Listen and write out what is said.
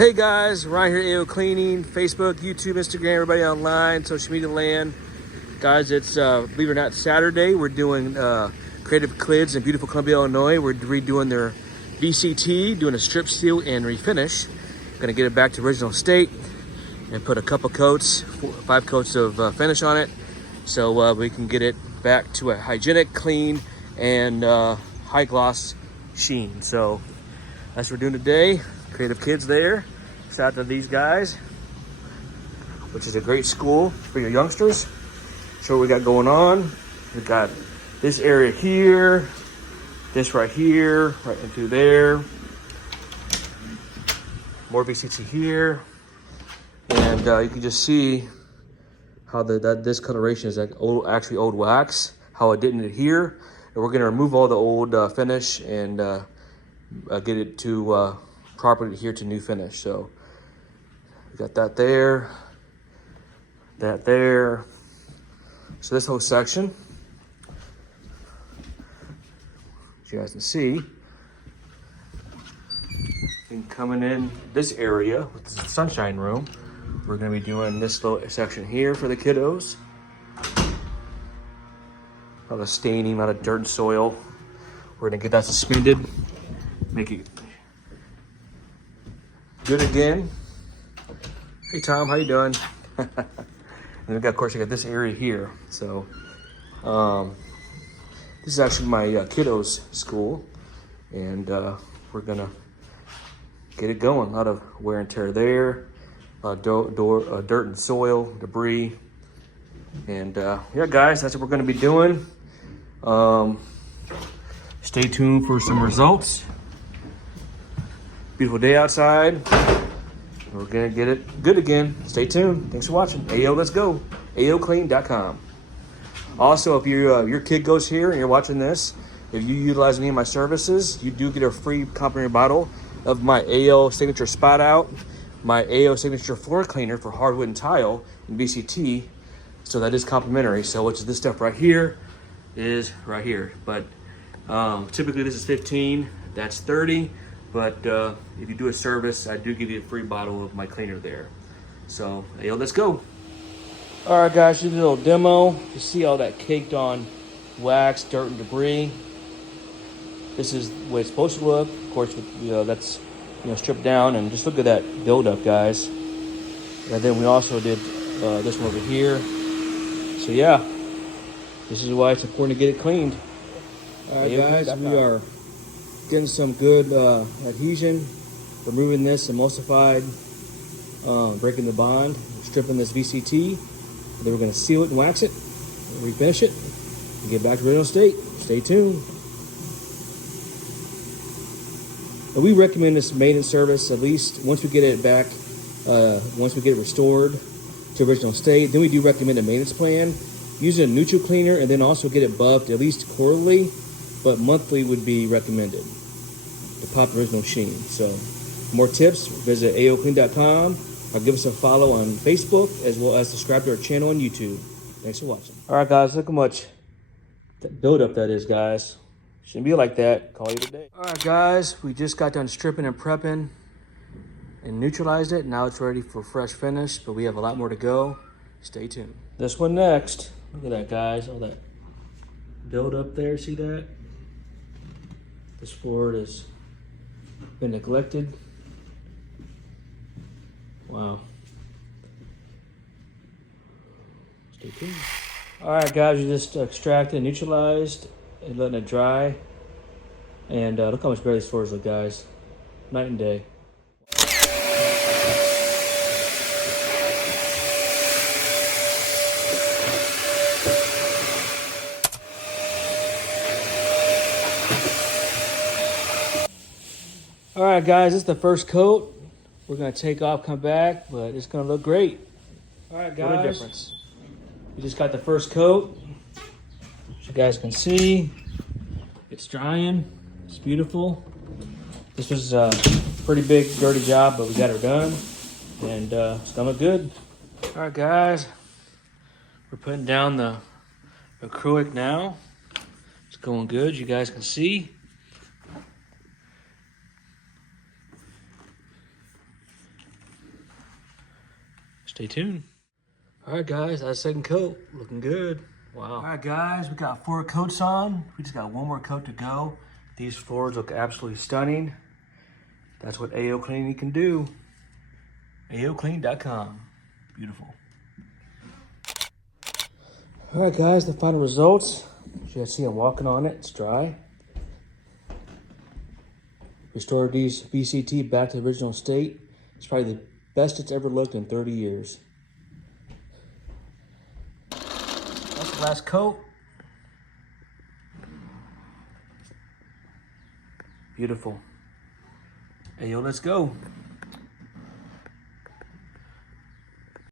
Hey guys, Ryan here, AOCleaning, Facebook, YouTube, Instagram, everybody online, social media land. Guys, it's, believe it or not, Saturday. We're doing Creative Clids in beautiful Columbia, Illinois. We're redoing their VCT, doing a strip seal and refinish. Gonna get it back to original state and put a couple coats, 5 coats of finish on it, so we can get it back to a hygienic, clean, and high gloss sheen. So that's what we're doing today. Creative Kids there. Shout out to these guys, which is a great school for your youngsters. Show what we got going on. We've got this area here, this right here, right into there. More VCT here. And you can just see how that discoloration is like actually old wax, how it didn't adhere. And we're gonna remove all the old finish and get it to properly adhere to new finish. So we got that there, that there. So this whole section, as you guys can see, and coming in this area with the sunshine room, we're gonna be doing this little section here for the kiddos. A lot of staining, a lot of dirt and soil. We're gonna get that suspended, make it good again. Hey Tom, how you doing? And we got, of course, I got this area here. So this is actually my kiddos' school, and we're gonna get it going. A lot of wear and tear there, dirt and soil, debris, and yeah, guys, that's what we're gonna be doing. Stay tuned for some results. Beautiful day outside. We're gonna get it good again. Stay tuned. Thanks for watching. AO, let's go. AOClean.com. Also, if your kid goes here and you're watching this, if you utilize any of my services, you do get a free complimentary bottle of my AO Signature Spot Out, my AO Signature Floor Cleaner for hardwood and tile in VCT. So that is complimentary. So which is this stuff right here is right here. But typically this is 15, that's 30. But if you do a service, I do give you a free bottle of my cleaner there. So, yo, let's go. All right, guys, just a little demo. You see all that caked on wax, dirt, and debris. This is the way it's supposed to look. Of course, that's stripped down, and just look at that buildup, guys. And then we also did this one over here. So yeah, this is why it's important to get it cleaned. All right, guys, we are getting some good adhesion, removing this emulsified, breaking the bond, stripping this VCT. Then we're gonna seal it and wax it, refinish it, and get back to original state. Stay tuned. And we recommend this maintenance service at least once we get it back, once we get it restored to original state. Then we do recommend a maintenance plan. Use a neutral cleaner and then also get it buffed at least quarterly, but monthly would be recommended to pop original sheen. So for more tips, visit AOClean.com or give us a follow on Facebook, as well as subscribe to our channel on YouTube. Thanks for watching. All right, guys, look how much buildup that is, guys. Shouldn't be like that. Call you today. All right, guys, we just got done stripping and prepping and neutralized it. Now it's ready for fresh finish, but we have a lot more to go. Stay tuned. This one next. Look at that, guys. All that buildup there. See that? This floor has been neglected. Wow. Stay tuned. All right, guys, we just extracted, neutralized, and letting it dry. And look how much better these floors look, guys. Night and day. All right, guys, this is the first coat. We're gonna take off, come back, but it's gonna look great. All right, guys. What a difference. We just got the first coat. As you guys can see, it's drying. It's beautiful. This was a pretty big, dirty job, but we got her done, and it's gonna look good. All right, guys. We're putting down the acrylic now. It's going good, you guys can see. Stay tuned. All right, guys, that's second coat. Looking good. Wow. All right, guys, we got 4 coats on. We just got 1 more coat to go. These floors look absolutely stunning. That's what AOCleaning can do. AOClean.com. Beautiful. All right, guys, the final results. As you guys see, I'm walking on it. It's dry. Restored these VCT back to the original state. It's probably the best it's ever looked in 30 years. That's the last coat. Beautiful. Hey, yo, let's go.